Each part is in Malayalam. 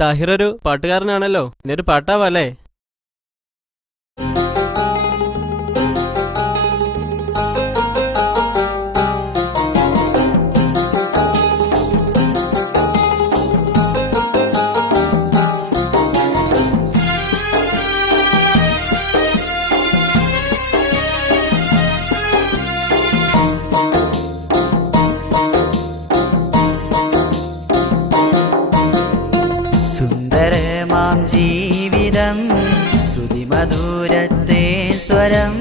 താഹിർ ഒരു പാട്ടുകാരനാണല്ലോ, ഇനി ഒരു പാട്ടാവല്ലേ? സുന്ദരമാം ജീവിതം ശ്രുതിമധുരത്തെ സ്വരം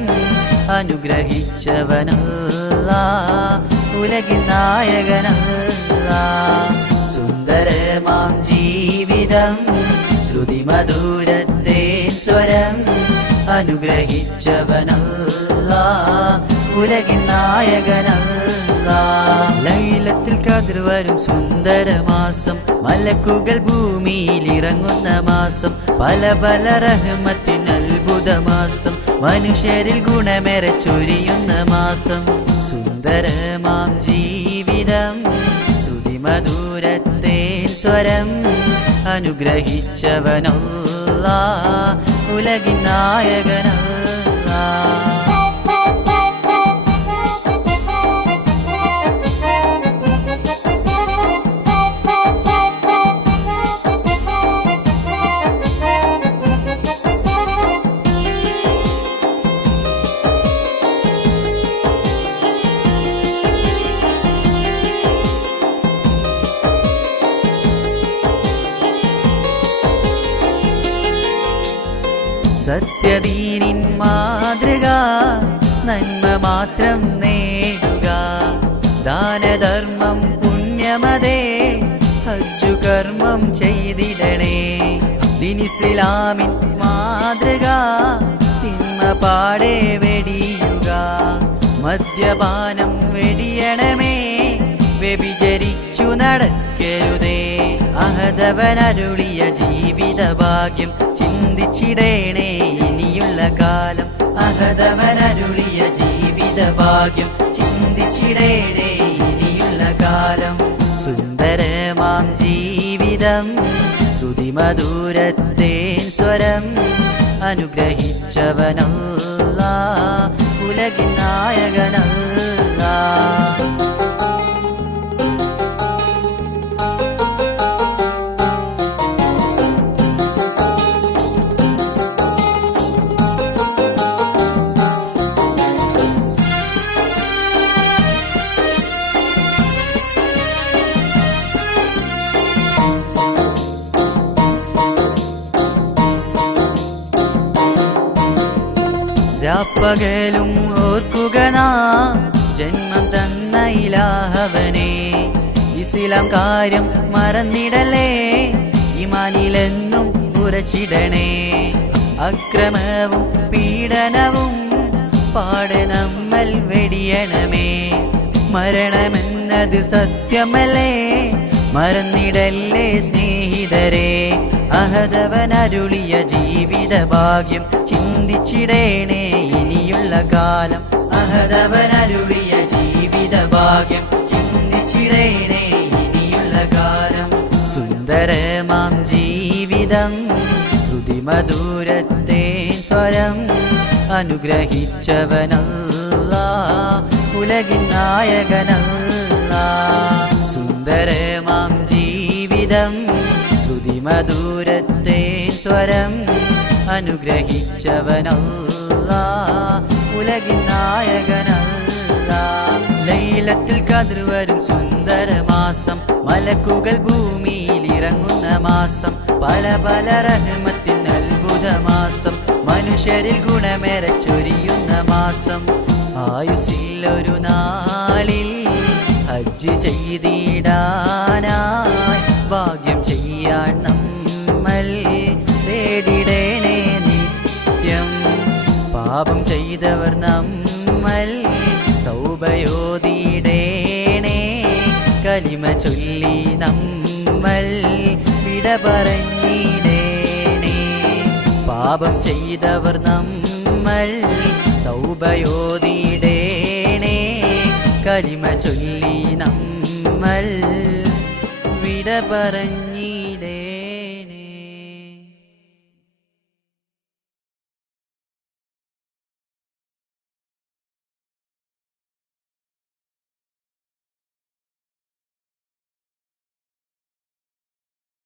അനുഗ്രഹിച്ചവനല്ലാഹ്, ഉലകിൻ നായകനല്ലാഹ്. സുന്ദരമാം ജീവിതം ശ്രുതിമധുരത്തെ സ്വരം അനുഗ്രഹിച്ചവനല്ലാഹ്, ഉലകിൻ നായകനല്ലാഹ്. ലൈലത്തുൽ ഖദ്ർ വരും സുന്ദരമാസം, മലക്കുകൾ ഭൂമിയിൽ ഇറങ്ങുന്ന മാസം, പല പല റഹ്മത്തിൻ അത്ഭുതമാസം, മനുഷ്യരിൽ ഗുണമേറെ ചൊരിയുന്ന മാസം. സുന്ദരമാം ജീവിതം ശ്രുതിമധുരത്തെ സ്വരം അനുഗ്രഹിച്ചവനല്ലാഹ്, ഉലകിൻ നായകനല്ലാഹ്. സത്യദീനിൻ മാതൃക, നന്മ മാത്രം നേടുക, ദാനധർമ്മം പുണ്യമതേ, ഹജ്ജു കർമ്മം ചെയ്തിടണേ. ദീനിസ്ലാമിൻ മാതൃക, തിന്മ പാടെ വെടിയുക, മദ്യപാനം വെടിയണമേ, വ്യഭിചരിച്ചു നടക്കരുതേ. അഹദവനരുളിയ ജീവിത ഭാഗ്യം ചിന്തിച്ചിടേണേ ഇനിയുള്ള കാലം. അഹദവനരുളിയ ജീവിത ഭാഗ്യം ചിന്തിച്ചിടേണേ ഇനിയുള്ള കാലം. സുന്ദരമാം ജീവിതം ശ്രുതിമധുരത്തെ സ്വരം അനുഗ്രഹിച്ചവനല്ലാഹ്, ഉലകിൻ നായകനല്ലാഹ്. രാപ്പകലും ഓർക്കുക നാം ജന്മം തന്ന ഇലാഹവനെ, ഇസ്ലാം കാര്യം മറന്നിടലേ, ഈമാനിലെന്നും ഉറച്ചിടണേ. അക്രമവും പീഡനവും പാടെ നമ്മൾ വെടിയണമേ, മരണമെന്നത് സത്യമല്ലേ, മറന്നിടല്ലേ സ്നേഹിതരെ. അഹദവനരുളിയ ജീവിത ഭാഗ്യം ചിന്തിച്ചിടേണേ ഇനിയുള്ള കാലം. അഹദവനരുളിയ ജീവിത ഭാഗ്യം ചിന്തിച്ചിടേണേ ഇനിയുള്ള കാലം. സുന്ദരമാം ജീവിതം ശ്രുതിമധുരത്തെ സ്വരം അനുഗ്രഹിച്ചവനല്ലാഹ്, ഉലകിൻ നായകനല്ലാഹ്. സുന്ദരമാം ജീവിതം ശ്രുതിമധുരത്തെ സ്വരം അനുഗ്രഹിച്ചവനല്ലാഹ്, ഉലകിൻ നായകനല്ലാഹ്. ലൈലത്തുൽ ഖദ്ർ വരും സുന്ദരമാസം, മലക്കുകൾ ഭൂമിയിൽ ഇറങ്ങുന്ന മാസം, പല പല റഹ്മത്തിൻ അത്ഭുതമാസം, മനുഷ്യരിൽ ഗുണമേറെ ചൊരിയുന്ന മാസം. ആയുസ്സിൽ ഒരു നാളിൽ ഹജ്ജ് ചെയ്തിടാനായി ഭാഗ്യം ചെയ്യാൻ നമ്മൾ തേടിടേണേ നിത്യം. പാപം ചെയ്തവർ നമ്മൾ തൗബയോദിടേണേ, കലിമ ചൊല്ലി നമ്മൾ വിട പറഞ്ഞിടേണേ. പാപം ചെയ്തവർ നമ്മൾ തൗബയോദിടേണേ, കലിമ ചൊല്ലി നമ്മൾ വിട പറഞ്ഞ